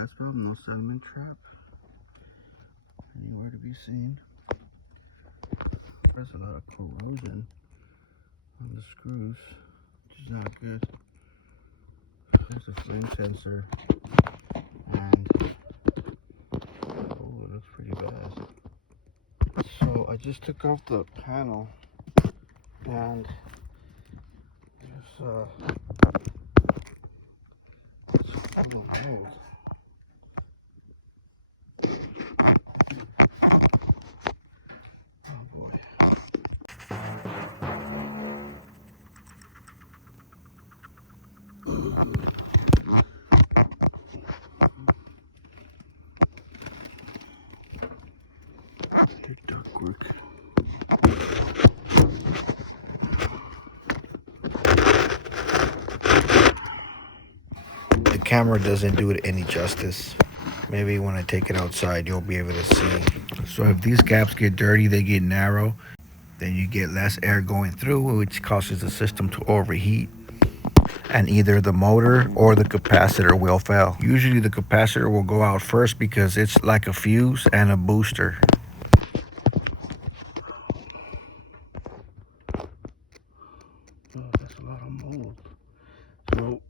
gas valve, no sediment trap anywhere to be seen. There's a lot of corrosion on the screws, which is not good. There's a flame sensor, and oh, it looks pretty bad. So I just took off the panel, and it's full of mold. Oh boy. Ductwork. The camera doesn't do it any justice. Maybe when I take it outside, you'll be able to see. So if these gaps get dirty, they get narrow, then you get less air going through, which causes the system to overheat. And either the motor or the capacitor will fail. Usually the capacitor will go out first because it's like a fuse and a booster. Oh, that's a lot of mold. So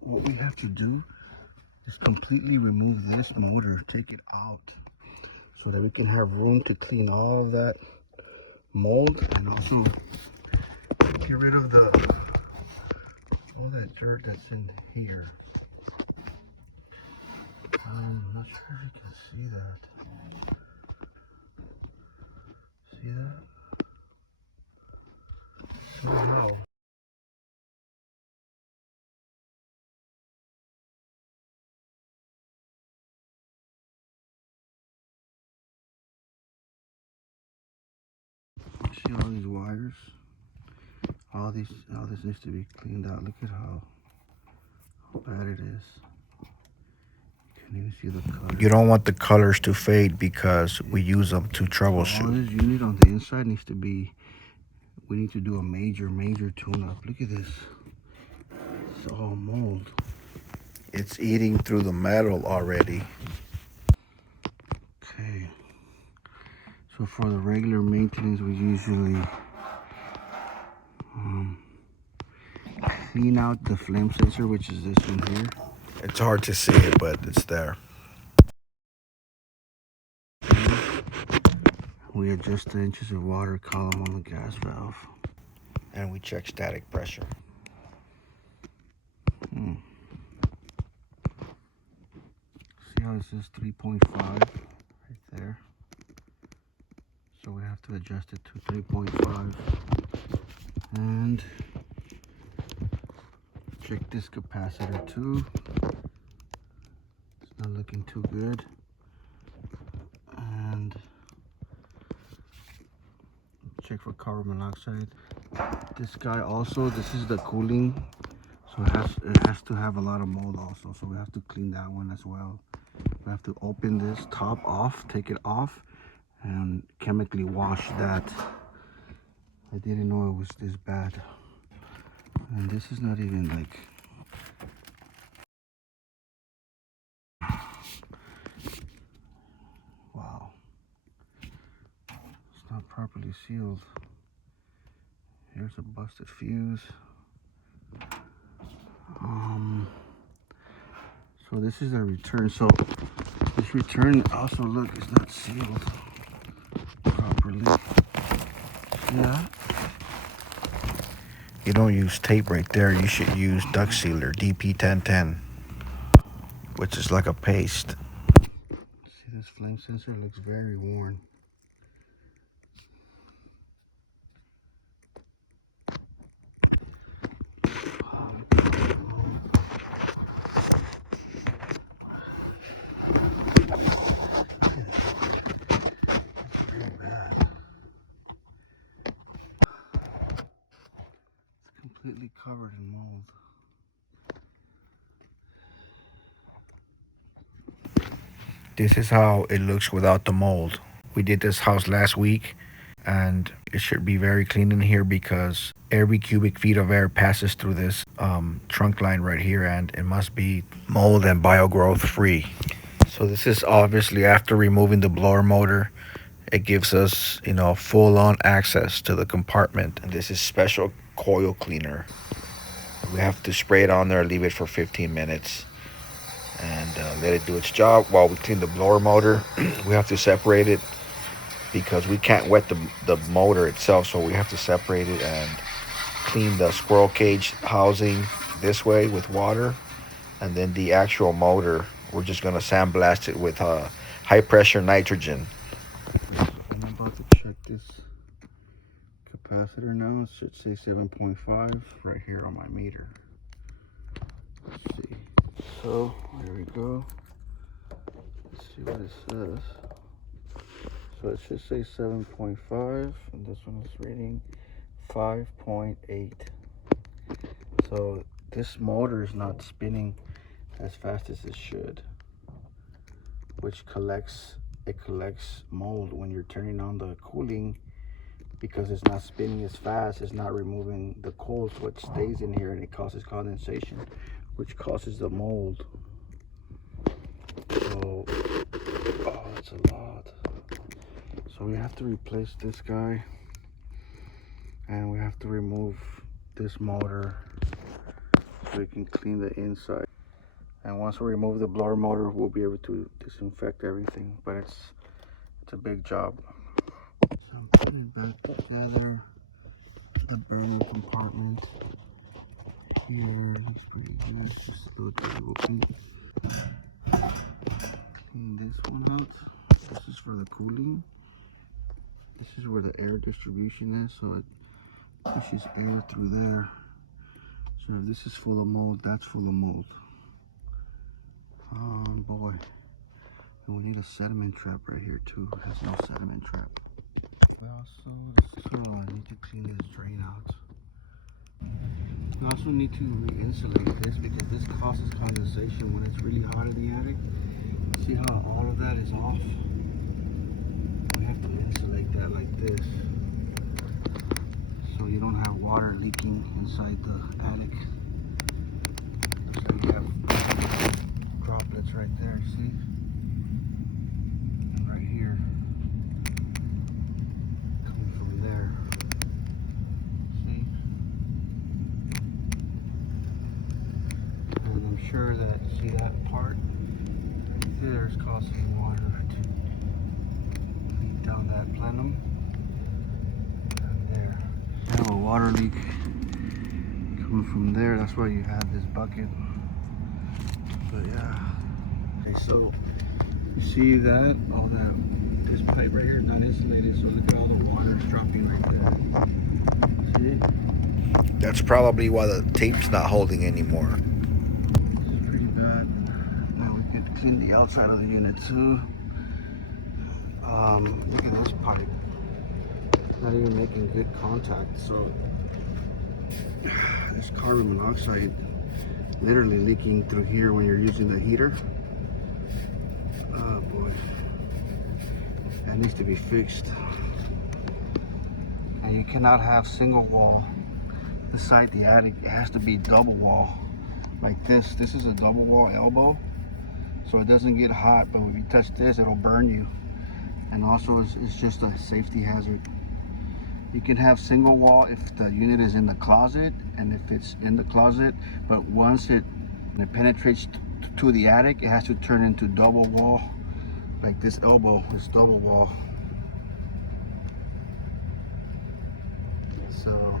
what we have to do is completely remove this motor, take it out, so that we can have room to clean all of that mold and also get rid of all that dirt that's in here. I'm not sure if you can see that. See that? Somehow. See all these wires? All this needs to be cleaned out. Look at how bad it is. You can't even see the color. You don't want the colors to fade because we use them to troubleshoot. All this unit on the inside needs to be, we need to do a major tune-up. Look at this. It's all mold. It's eating through the metal already. Okay. So for the regular maintenance, we usually clean out the flame sensor, which is this one here. It's hard to see it, but it's there. We adjust the inches of water column on the gas valve. And we check static pressure. See how it says 3.5 right there? So we have to adjust it to 3.5. And check this capacitor too. It's not looking too good. And check for carbon monoxide. This guy also, this is the cooling, so it has to have a lot of mold also, so we have to clean that one as well. We have to open this top off, take it off, and chemically wash that. I didn't know it was this bad. And this is not even like, wow, it's not properly sealed. Here's a busted fuse. So this is the return. So this return also, look, is not sealed properly. See that? You don't use tape right there. You should use duct sealer, DP1010, which is like a paste. See, this flame sensor looks very worn. Completely covered in mold. This is how it looks without the mold. We did this house last week, and it should be very clean in here because every cubic feet of air passes through this trunk line right here, and it must be mold and biogrowth free. So this is obviously after removing the blower motor. It gives us, full-on access to the compartment. And this is special coil cleaner. We have to spray it on there, leave it for 15 minutes, and let it do its job while we clean the blower motor. We have to separate it because we can't wet the motor itself, so we have to separate it and clean the squirrel cage housing this way with water, and then the actual motor, we're just going to sandblast it with high pressure nitrogen. I'm about to check this capacitor now. It should say 7.5 right here on my meter. Let's see. So there we go. Let's see what it says. So it should say 7.5, and this one is reading 5.8. So this motor is not spinning as fast as it should, which collects mold when you're turning on the cooling. Because it's not spinning as fast, it's not removing the cold, so it stays in here and it causes condensation, which causes the mold. So, oh, that's a lot. So we have to replace this guy, and we have to remove this motor so we can clean the inside. And once we remove the blower motor, we'll be able to disinfect everything, but it's a big job. So I'm putting it back together. The burner compartment here, let's put it here, it's just a little bit open. Clean this one out. This is for the cooling. This is where the air distribution is, so it pushes air through there. So if this is full of mold, that's full of mold. Oh boy. And we need a sediment trap right here too. It has no sediment trap. We also, I need to clean this drain out. We also need to re-insulate this because this causes condensation when it's really hot in the attic. See how all of that is off? We have to insulate that like this so you don't have water leaking inside the attic. So you have droplets right there, see? And right here. Coming from there. See? And I'm sure that, see that part right there is causing water to leak down that plenum. And there. You have a water leak coming from there. That's why you have this bucket. But yeah. Okay, so you see that? All that, this pipe right here is not insulated, so look at all the water is dropping right there. See? That's probably why the tape's not holding anymore. This is pretty bad. Now we can clean the outside of the unit too. Look at this pipe. Not even making good contact. So this carbon monoxide literally leaking through here when you're using the heater. Oh boy, that needs to be fixed. And you cannot have single wall beside the attic. It has to be double wall like this. This is a double wall elbow, so it doesn't get hot, but when you touch this, it'll burn you. And also it's just a safety hazard. You can have single wall if the unit is in the closet and if it's in the closet, but once it penetrates to the attic, it has to turn into double wall. Like this elbow is double wall. So,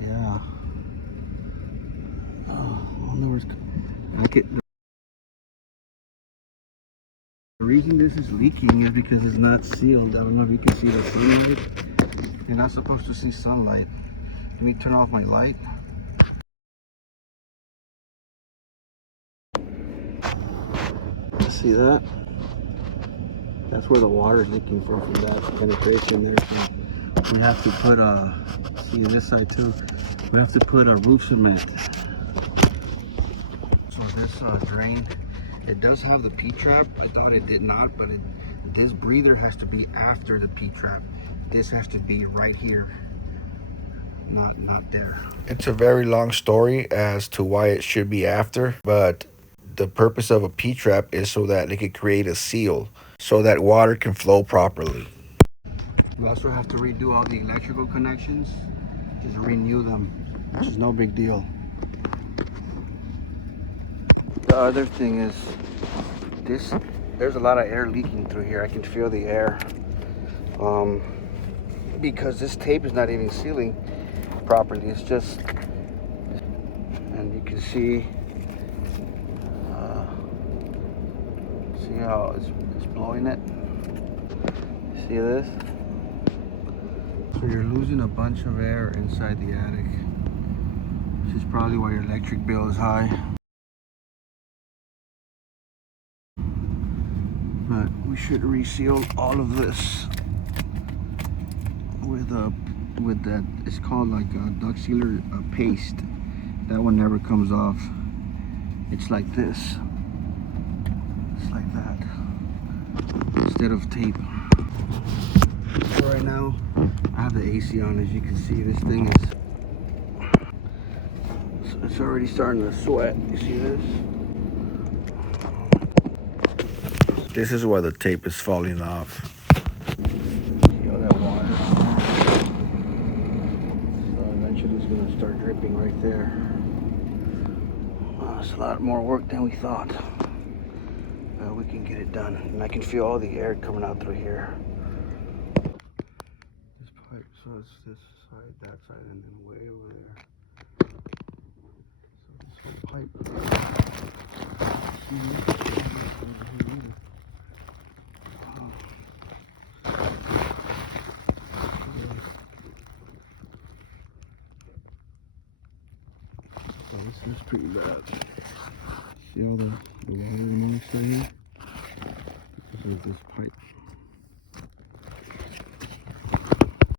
yeah. Oh, I wonder where's, the reason this is leaking is because it's not sealed. I don't know if you can see the sunlight. You're not supposed to see sunlight. Let me turn off my light. See that? That's where the water is leaking from that penetration there. So we have to put see this side too. We have to put a roof cement. So this drain, it does have the P-trap. I thought it did not, but this breather has to be after the P-trap. This has to be right here, not there. It's a very long story as to why it should be after, but The purpose of a P-trap is so that it could create a seal so that water can flow properly. We also have to redo all the electrical connections, just renew them, which is no big deal. The other thing is there's a lot of air leaking through here. I can feel the air because this tape is not even sealing properly. It's just, and you can see how it's blowing it. See this? So you're losing a bunch of air inside the attic, which is probably why your electric bill is high. But we should reseal all of this with that, it's called like a duct sealer paste. That one never comes off. It's like this. It's like that. Instead of tape. So right now, I have the AC on. As you can see, this thing is, it's already starting to sweat. You see this? This is why the tape is falling off. See all that water? So eventually it's gonna start dripping right there. It's a lot more work than we thought. But we can get it done. And I can feel all the air coming out through here. This pipe, so it's this side, that side, and then way over there. So this whole pipe. So this is pretty bad. See all the water and all right here? Because of this pipe.